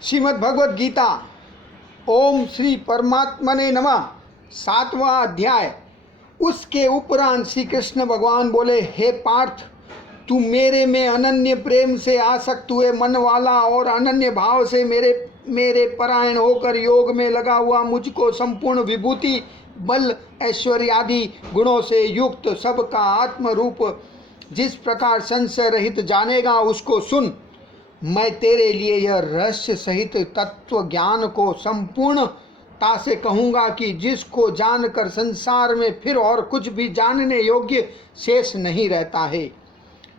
श्रीमद् भगवद गीता। ओम श्री परमात्मने नमः। 7वां अध्याय। उसके उपरांत श्री कृष्ण भगवान बोले, हे पार्थ, तू मेरे में अनन्य प्रेम से आसक्त हुए मन वाला और अनन्य भाव से मेरे परायण होकर योग में लगा हुआ मुझको संपूर्ण विभूति, बल, ऐश्वर्य आदि गुणों से युक्त सबका आत्म रूप जिस प्रकार संशय रहित जानेगा उसको सुन। मैं तेरे लिए यह रहस्य सहित तत्व ज्ञान को संपूर्णता से कहूँगा कि जिसको जानकर संसार में फिर और कुछ भी जानने योग्य शेष नहीं रहता है।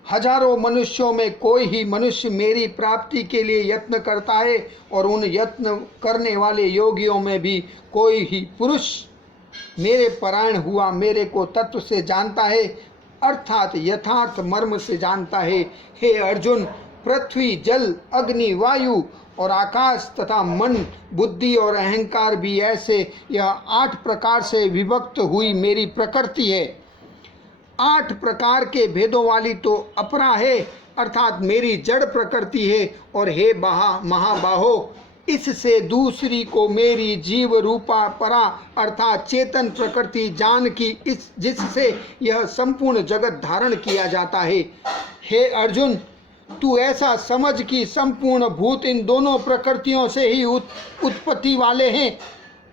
हजारों मनुष्यों में कोई ही मनुष्य मेरी प्राप्ति के लिए यत्न करता है और उन यत्न करने वाले योगियों में भी कोई ही पुरुष मेरे परायण हुआ मेरे को तत्व से जानता है, अर्थात यथार्थ मर्म से जानता है। हे अर्जुन, पृथ्वी, जल, अग्नि, वायु और आकाश तथा मन, बुद्धि और अहंकार भी ऐसे यह 8 प्रकार से विभक्त हुई मेरी प्रकृति है। 8 प्रकार के भेदों वाली तो अपरा है, अर्थात मेरी जड़ प्रकृति है। और हे महाबाहो, इससे दूसरी को मेरी जीव रूपा परा अर्थात चेतन प्रकृति जान की जिससे यह संपूर्ण जगत धारण किया जाता है। हे अर्जुन, तू ऐसा समझ कि संपूर्ण भूत इन दोनों प्रकृतियों से ही उत्पत्ति वाले हैं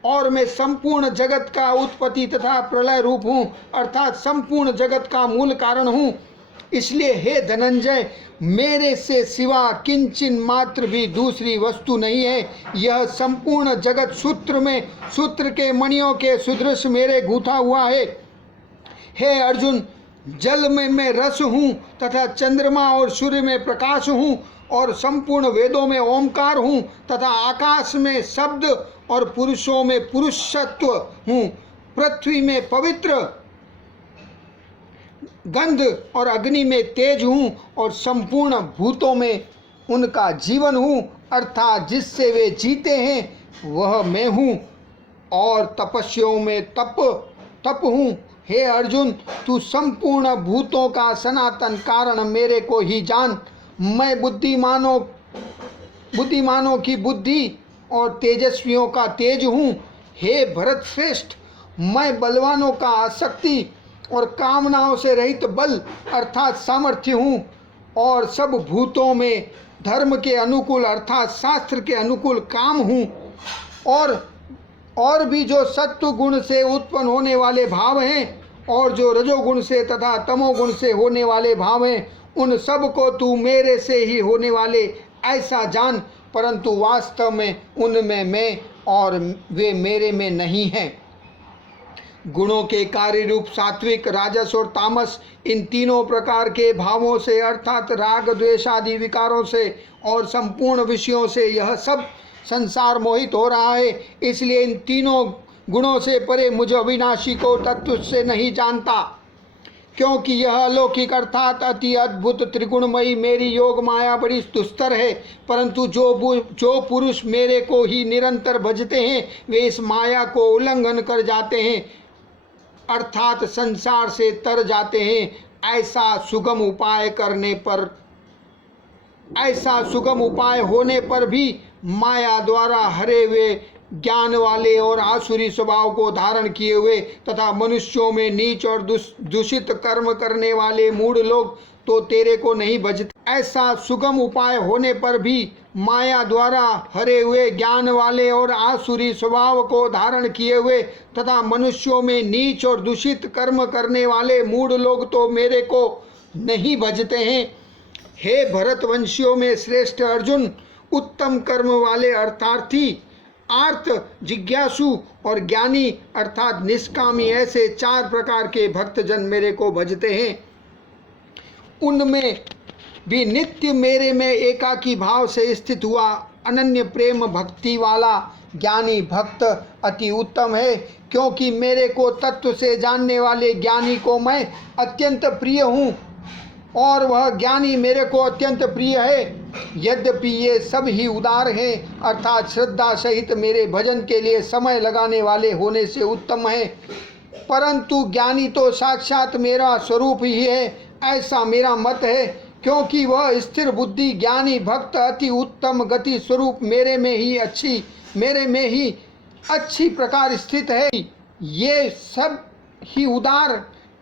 और मैं संपूर्ण जगत का उत्पत्ति तथा प्रलय रूप हूँ, अर्थात संपूर्ण जगत का मूल कारण हूँ। इसलिए हे धनंजय, मेरे से सिवा किंचिन मात्र भी दूसरी वस्तु नहीं है। यह संपूर्ण जगत सूत्र के मणियों के सुदृश मेरे गूंथा हुआ है। हे अर्जुन, जल में मैं रस हूँ तथा चंद्रमा और सूर्य में प्रकाश हूँ और संपूर्ण वेदों में ओंकार हूँ तथा आकाश में शब्द और पुरुषों में पुरुषत्व हूँ। पृथ्वी में पवित्र गंध और अग्नि में तेज हूँ और संपूर्ण भूतों में उनका जीवन हूँ, अर्थात जिससे वे जीते हैं वह मैं हूँ और तपस्याओं में तप हूँ। हे अर्जुन, तू संपूर्ण भूतों का सनातन कारण मेरे को ही जान। मैं बुद्धिमानों की बुद्धि और तेजस्वियों का तेज हूँ। हे भरत श्रेष्ठ, मैं बलवानों का आसक्ति और कामनाओं से रहित बल अर्थात सामर्थ्य हूँ और सब भूतों में धर्म के अनुकूल अर्थात शास्त्र के अनुकूल काम हूँ। और भी जो सत्व गुण से उत्पन्न होने वाले भाव हैं और जो रजोगुण से तथा तमोगुण से होने वाले भाव हैं, उन सब को तू मेरे से ही होने वाले ऐसा जान, परंतु वास्तव में उनमें मैं और वे मेरे में नहीं हैं। गुणों के कार्य रूप सात्विक, राजस और तामस, इन तीनों प्रकार के भावों से अर्थात राग, द्वेष आदि विकारों से और संपूर्ण विषयों से यह सब संसार मोहित हो रहा है। इसलिए इन तीनों गुणों से परे मुझ अविनाशी को तत्व से नहीं जानता, क्योंकि यह अलौकिक अर्थात अति अद्भुत त्रिगुणमयी मेरी योग माया बड़ी दुस्तर है। परंतु जो पुरुष मेरे को ही निरंतर भजते हैं वे इस माया को उल्लंघन कर जाते हैं, अर्थात संसार से तर जाते हैं। ऐसा सुगम उपाय होने पर भी माया द्वारा हरे हुए ज्ञान वाले और आसुरी स्वभाव को धारण किए हुए तथा मनुष्यों में नीच और दूषित कर्म करने वाले मूढ़ लोग तो तेरे को नहीं भजते। ऐसा सुगम उपाय होने पर भी माया द्वारा हरे हुए ज्ञान वाले और आसुरी स्वभाव को धारण किए हुए तथा मनुष्यों में नीच और दूषित कर्म करने वाले मूढ़ लोग तो मेरे को नहीं भजते हैं। हे भरतवंशियों में श्रेष्ठ अर्जुन, उत्तम कर्म वाले अर्थार्थी, आर्त, जिज्ञासु और ज्ञानी अर्थात निष्कामी ऐसे 4 प्रकार के भक्तजन मेरे को भजते हैं। उनमें भी नित्य मेरे में एकाकी भाव से स्थित हुआ अनन्य प्रेम भक्ति वाला ज्ञानी भक्त अति उत्तम है, क्योंकि मेरे को तत्व से जानने वाले ज्ञानी को मैं अत्यंत प्रिय हूँ और वह ज्ञानी मेरे को अत्यंत प्रिय है। यद्यपि ये सब ही उदार हैं अर्थात श्रद्धा सहित मेरे भजन के लिए समय लगाने वाले होने से उत्तम है, परंतु ज्ञानी तो साक्षात मेरा स्वरूप ही है, ऐसा मेरा मत है। क्योंकि वह स्थिर बुद्धि ज्ञानी भक्त अति उत्तम गति स्वरूप मेरे में ही अच्छी प्रकार स्थित है। ये सब ही उदार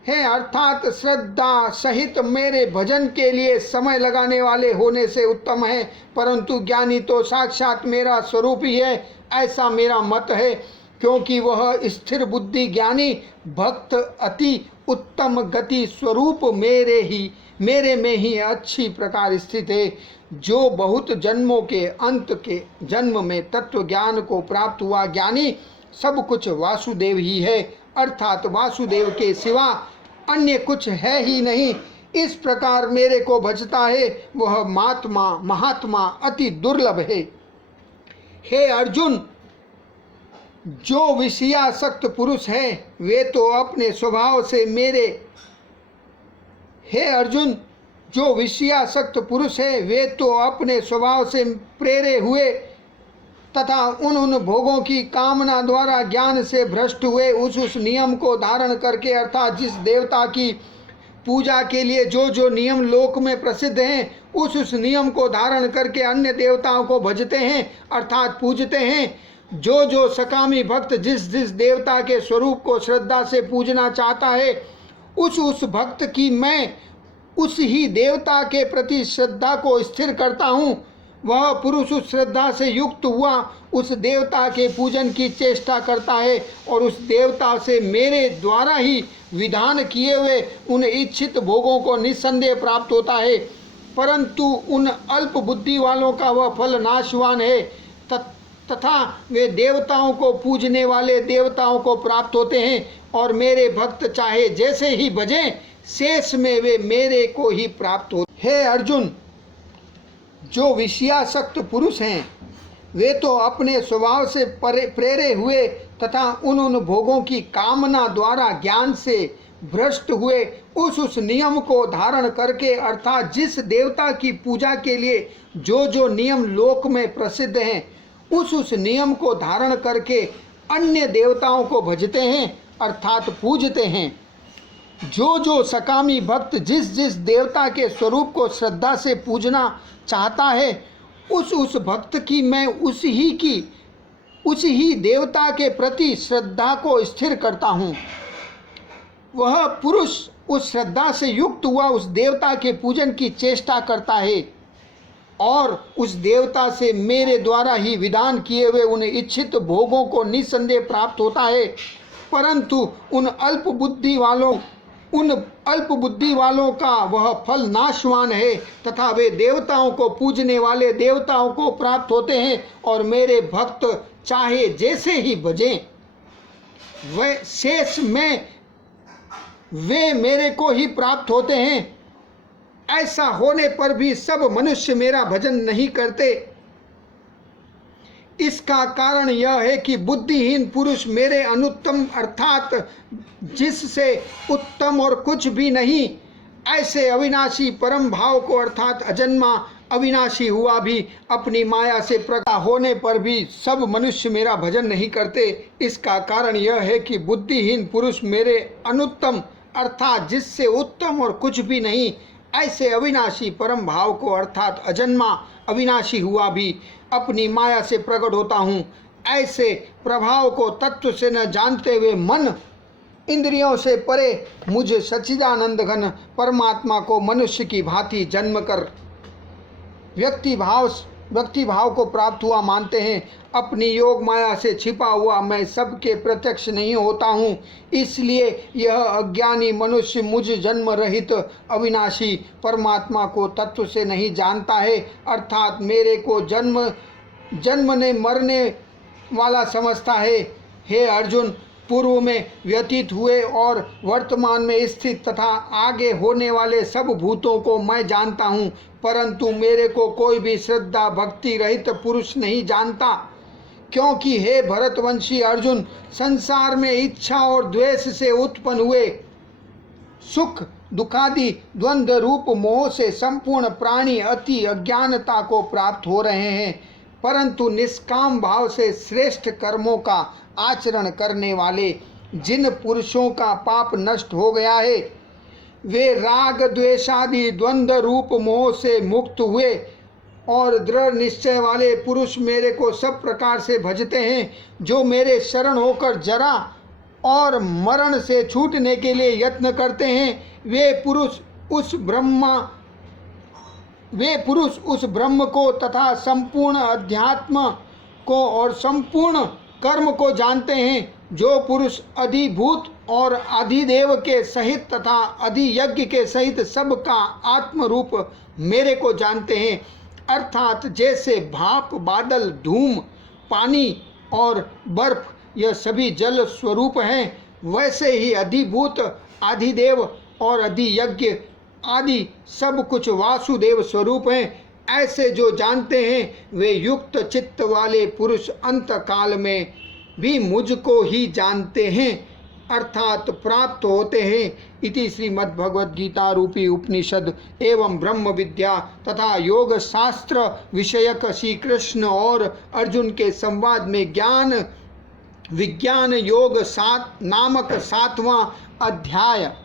है, अर्थात श्रद्धा सहित मेरे भजन के लिए समय लगाने वाले होने से उत्तम है। परंतु ज्ञानी तो साक्षात मेरा स्वरूप ही है, ऐसा मेरा मत है। क्योंकि वह स्थिर बुद्धि ज्ञानी भक्त अति उत्तम गति स्वरूप मेरे में ही अच्छी प्रकार स्थित है। जो बहुत जन्मों के अंत के जन्म में तत्व ज्ञान को प्राप्त हुआ ज्ञानी सब कुछ वासुदेव ही है, अर्थात वासुदेव के सिवा अन्य कुछ है ही नहीं। इस प्रकार मेरे को भजता है वह महात्मा अति दुर्लभ है। हे अर्जुन, जो विषयासक्त पुरुष है वे तो अपने स्वभाव से प्रेरे हुए तथा उन भोगों की कामना द्वारा ज्ञान से भ्रष्ट हुए उस नियम को धारण करके, अर्थात जिस देवता की पूजा के लिए जो नियम लोक में प्रसिद्ध हैं उस नियम को धारण करके अन्य देवताओं को भजते हैं, अर्थात पूजते हैं। जो सकामी भक्त जिस देवता के स्वरूप को श्रद्धा से पूजना चाहता है उस भक्त की मैं उस ही देवता के प्रति श्रद्धा को स्थिर करता हूँ। वह पुरुष उस श्रद्धा से युक्त हुआ उस देवता के पूजन की चेष्टा करता है और उस देवता से मेरे द्वारा ही विधान किए हुए उन इच्छित भोगों को निस्संदेह प्राप्त होता है। परंतु उन अल्प बुद्धि वालों का वह फल नाशवान है तथा वे देवताओं को पूजने वाले देवताओं को प्राप्त होते हैं और मेरे भक्त चाहे जैसे ही भजें शेष में वे मेरे को ही प्राप्त होते। हे अर्जुन, जो विषयासक्त पुरुष हैं वे तो अपने स्वभाव से प्रेरे हुए तथा उन भोगों की कामना द्वारा ज्ञान से भ्रष्ट हुए उस नियम को धारण करके, अर्थात जिस देवता की पूजा के लिए जो नियम लोक में प्रसिद्ध हैं उस नियम को धारण करके अन्य देवताओं को भजते हैं, अर्थात पूजते हैं। जो सकामी भक्त जिस देवता के स्वरूप को श्रद्धा से पूजना चाहता है उस भक्त की मैं उस ही देवता के प्रति श्रद्धा को स्थिर करता हूँ। वह पुरुष उस श्रद्धा से युक्त हुआ उस देवता के पूजन की चेष्टा करता है और उस देवता से मेरे द्वारा ही विधान किए हुए उन इच्छित भोगों को निस्संदेह प्राप्त होता है। परंतु उन अल्प बुद्धि वालों का वह फल नाशवान है तथा वे देवताओं को पूजने वाले देवताओं को प्राप्त होते हैं और मेरे भक्त चाहे जैसे ही भजें वे शेष में वे मेरे को ही प्राप्त होते हैं। ऐसा होने पर भी सब मनुष्य मेरा भजन नहीं करते। इसका कारण यह है कि बुद्धिहीन पुरुष मेरे अनुत्तम अर्थात जिससे उत्तम और कुछ भी नहीं ऐसे अविनाशी परम भाव को, अर्थात अजन्मा अविनाशी हुआ भी अपनी माया से प्रकट होने पर भी सब मनुष्य मेरा भजन नहीं करते। इसका कारण यह है कि बुद्धिहीन पुरुष मेरे अनुत्तम अर्थात जिससे उत्तम और कुछ भी नहीं ऐसे अविनाशी परम भाव को, अर्थात अजन्मा अविनाशी हुआ भी अपनी माया से प्रकट होता हूँ। ऐसे प्रभाव को तत्व से न जानते हुए मन इंद्रियों से परे मुझे सच्चिदानंद घन परमात्मा को मनुष्य की भांति जन्म कर व्यक्ति भाव को प्राप्त हुआ मानते हैं। अपनी योग माया से छिपा हुआ मैं सबके प्रत्यक्ष नहीं होता हूँ, इसलिए यह अज्ञानी मनुष्य मुझ जन्म रहित अविनाशी परमात्मा को तत्व से नहीं जानता है, अर्थात मेरे को जन्मने मरने वाला समझता है। हे अर्जुन, पूर्व में व्यतीत हुए और वर्तमान में स्थित तथा आगे होने वाले सब भूतों को मैं जानता हूँ, परंतु मेरे को कोई भी श्रद्धा भक्ति रहित पुरुष नहीं जानता। क्योंकि हे भरतवंशी अर्जुन, संसार में इच्छा और द्वेष से उत्पन्न हुए सुख दुखादि द्वंद्व रूप मोह से संपूर्ण प्राणी अति अज्ञानता को प्राप्त हो रहे हैं, परंतु निष्काम भाव से श्रेष्ठ कर्मों का आचरण करने वाले जिन पुरुषों का पाप नष्ट हो गया है वे राग द्वेषादि द्वंद्व रूप मोह से मुक्त हुए और दृढ़ निश्चय वाले पुरुष मेरे को सब प्रकार से भजते हैं। जो मेरे शरण होकर जरा और मरण से छूटने के लिए यत्न करते हैं, वे पुरुष उस ब्रह्म को तथा संपूर्ण अध्यात्म को और संपूर्ण कर्म को जानते हैं। जो पुरुष अधिभूत और अधिदेव के सहित तथा अधियज्ञ के सहित सबका आत्म रूप मेरे को जानते हैं, अर्थात जैसे भाप, बादल, धूम, पानी और बर्फ यह सभी जल स्वरूप हैं, वैसे ही अधिभूत, अधिदेव और अधियज्ञ आदि सब कुछ वासुदेव स्वरूप हैं। ऐसे जो जानते हैं वे युक्त चित्त वाले पुरुष अंत काल में भी मुझको ही जानते हैं, अर्थात प्राप्त होते हैं। इति श्रीमद्भगवद्गीता रूपी उपनिषद एवं ब्रह्म विद्या तथा योग शास्त्र विषयक श्री कृष्ण और अर्जुन के संवाद में ज्ञान विज्ञान योग नामक 7वां अध्याय